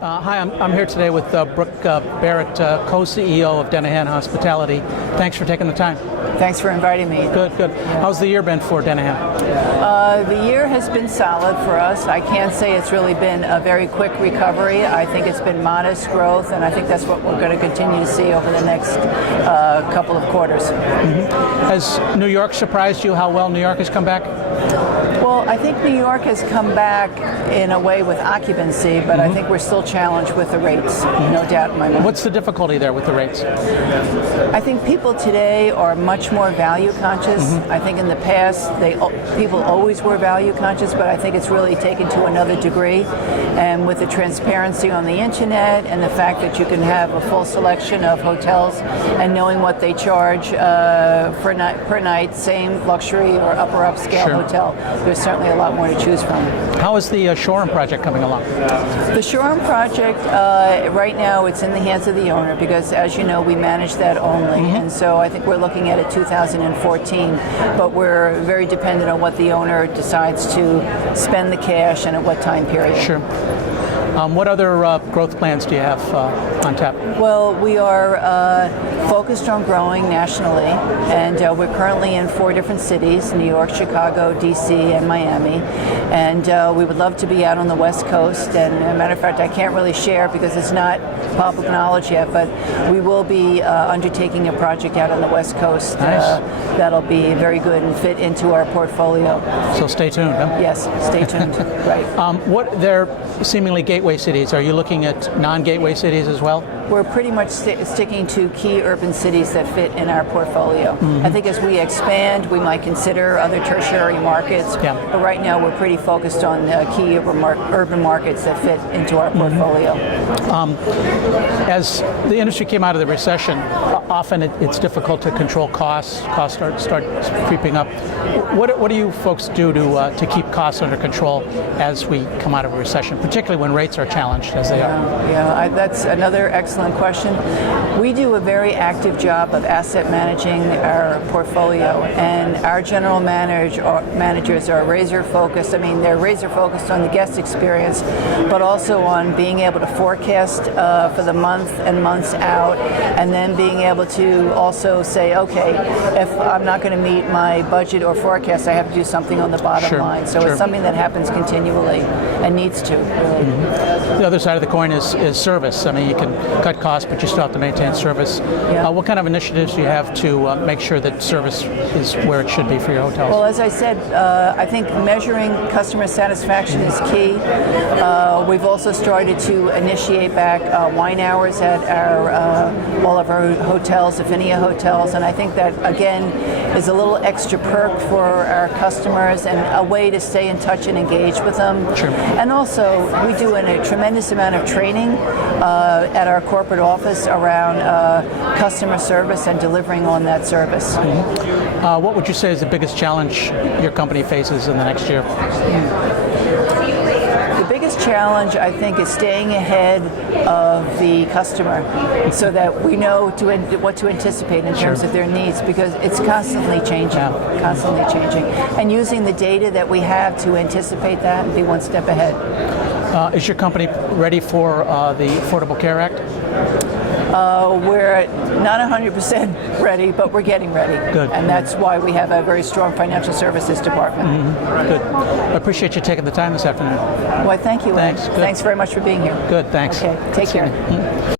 Hi, I'm here today with Brooke Barrett, co-CEO of Denihan Hospitality. Thanks for taking the time. Thanks for inviting me. Good, good. How's the year been for Denihan? The year has been solid for us. I can't say it's really been a very quick recovery. I think it's been modest growth, and I think that's what we're going to continue to see over the next couple of quarters. Mm-hmm. Has New York surprised you how well New York has come back? Well, I think New York has come back in a way with occupancy, but I think we're still challenged with the rates, no doubt in my mind. What's the difficulty there with the rates? I think people today are much more value conscious. I think in the past, people always were value conscious, but I think it's really taken to another degree. And with the transparency on the internet and the fact that you can have a full selection of hotels and knowing what they charge per night, same luxury or upper upscale hotel, there's certainly a lot more to choose from. How is the showroom project coming along? The showroom project, right now it's in the hands of the owner because, as you know, we manage that only. And so I think we're looking at it 2014, but we're very dependent on what the owner decides to spend the cash and at what time period. Sure. What other growth plans do you have on tap? Well, we are focused on growing nationally, and we're currently in 4 different cities: New York, Chicago, DC, and Miami. And we would love to be out on the West Coast. And as a matter of fact, I can't really share because it's not public knowledge yet, but we will be undertaking a project out on the West Coast. Nice. That'll be very good and fit into our portfolio. So stay tuned, huh? Yes, stay tuned. Right. What they're seemingly gateway cities. Are you looking at non-gateway cities as well? We're pretty much sticking to key urban cities that fit in our portfolio. I think as we expand, we might consider other tertiary markets, but right now we're pretty focused on key urban markets that fit into our portfolio. As the industry came out of the recession, often it's difficult to control costs. Costs start creeping up. What do you folks do to keep costs under control as we come out of a recession, particularly when rates are challenged as they are? Yeah, that's another excellent question. We do a very active job of asset managing our portfolio, and our general managers are razor focused. I mean, they're razor focused on the guest experience, but also on being able to forecast for the month and months out, and then being able to also say, okay, if I'm not going to meet my budget or forecast, I have to do something on the bottom line. So it's something that happens continually and needs to. Really. The other side of the coin is service. I mean, you can cut costs, but you still have to maintain service. What kind of initiatives do you have to make sure that service is where it should be for your hotels? Well, as I said, I think measuring customer satisfaction is key. We've also started to initiate back wine hours at all of our hotels, Affinia hotels, and I think that, again, is a little extra perk for our customers and a way to stay in touch and engage with them. Sure. And also, we do a tremendous amount of training at our corporate office around customer service and delivering on that service. What would you say is the biggest challenge your company faces in the next year? The biggest challenge, I think, is staying ahead of the customer so that we know what to anticipate in terms of their needs, because it's constantly changing, and using the data that we have to anticipate that and be one step ahead. Is your company ready for the Affordable Care Act? We're not 100% ready, but we're getting ready. Good. And that's why we have a very strong financial services department. Good. I appreciate you taking the time this afternoon. Well, thank you. Thanks. Thanks very much for being here. Good, thanks. Okay, take care.